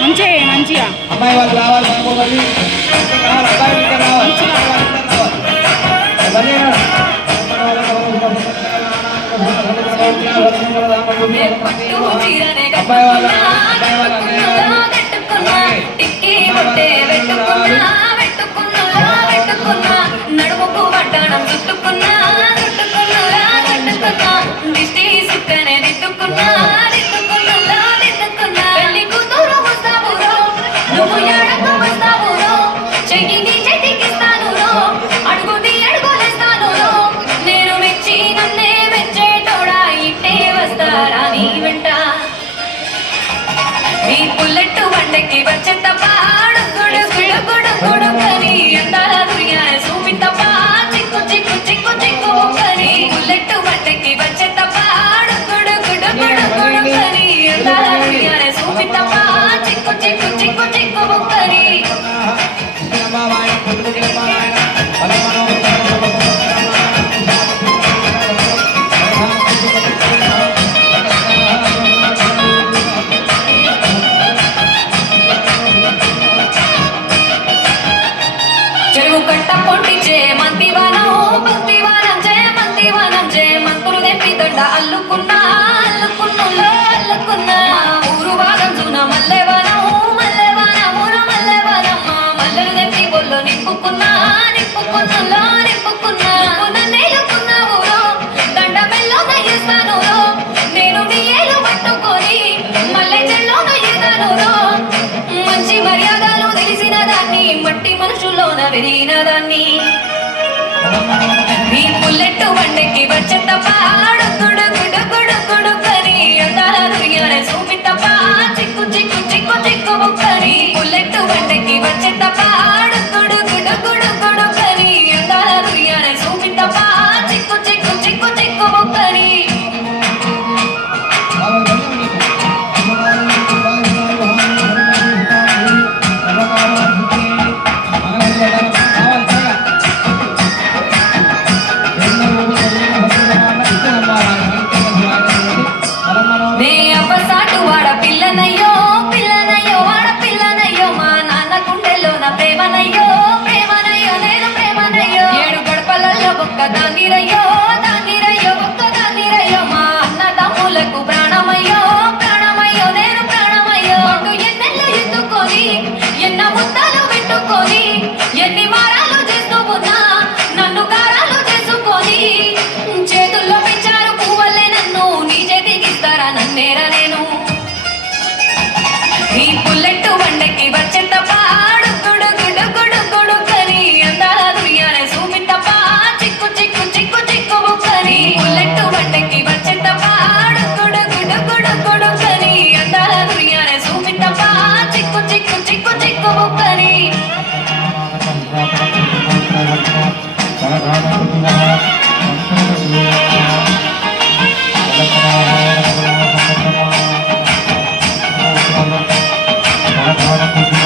మంచిగా అమ్మాయి వాళ్ళు రావాలి అనుకోవాలి నడుముకు పట్టణం చుట్టుకున్నా దిష్టి సుక్కనే దిద్దుకున్నా పెళ్లి కూతురు వస్తావురో నువ్వు ఎడకు వస్తావురో చెయ్యిని చేతికిస్తాను అడుగుది అడుగులేస్తాను నేను మెచ్చి నన్నే మెచ్చేటోడా ఇట్టే వస్తారా నీ వెంట నీ బుల్లెట్ వండకి వచ్చే తప్ప కొడుకని అందాల దుర్యాన చూపి తప్ప చిక్కు కని బుల్లెట్ వండకి వచ్చే తప్ప కొడుకని అందాల దుర్యాన చూపి తప్ప చిక్కు కని చెరువు కట్ట పొంటిచే మంతివానం చే మంతులు తెప్పి దండ అల్లుకున్నా ఊరు వాదం జున మల్లెవనం మల్లెలు తెప్పి బొల్లో నింపుకున్నా నేలుకున్నావు దండ మెల్లో నయ్యేస్తాను నేను నీ ఏలు పట్టుకొని మల్లె చెల్లో నయ్యేదాను మంచి మర్యాదలు తెలిసిన దాన్ని మట్టి మనుషుల్లోన విరిగిన దాన్ని నీ బుల్లెట్ వండకి వచ్చే తప్ప కని అందాల దుర్యాన చూపి తప్ప చిక్కు కని బుల్లెట్ వండకి వచ్చే తప్ప కని అందాల దుర్యాన చూపి తప్ప చిక్కు కని నే అవ్వసాటు వాడ పిల్లనయ్యో వాడ పిల్లనయ్యో మా నాన్న గుండెలోన ప్రేమనయ్యో నేను ప్రేమనయ్యో ఏడు గడపలలో ఒక్క దాన్నిరయ్యో మా అన్న తమ్ములకు ప్రాణమయ్యో నేను ప్రాణమయ్యో అటు ఎన్నెళ్ళు ఎత్తుకొని ఎన్న ముద్దాలు పెట్టుకొని ఎన్ని మారాలు చేస్తూ ఉన్నా నన్ను గారాలు చేసుకొని చేతుల్లో పెంచారు పువ్వల్లే నన్ను నీ చేతికిస్తారా నన్నేరా నేను నీ బుల్లెట్ వండకి వచ్చే తప్ప కని అందాల దుర్యాన చూపి తప్ప చిక్కు కని బుల్లెట్ వండకి వచ్చే తప్ప కని అందాల దుర్యాన చూపి తప్ప చిక్కు కని Thank you.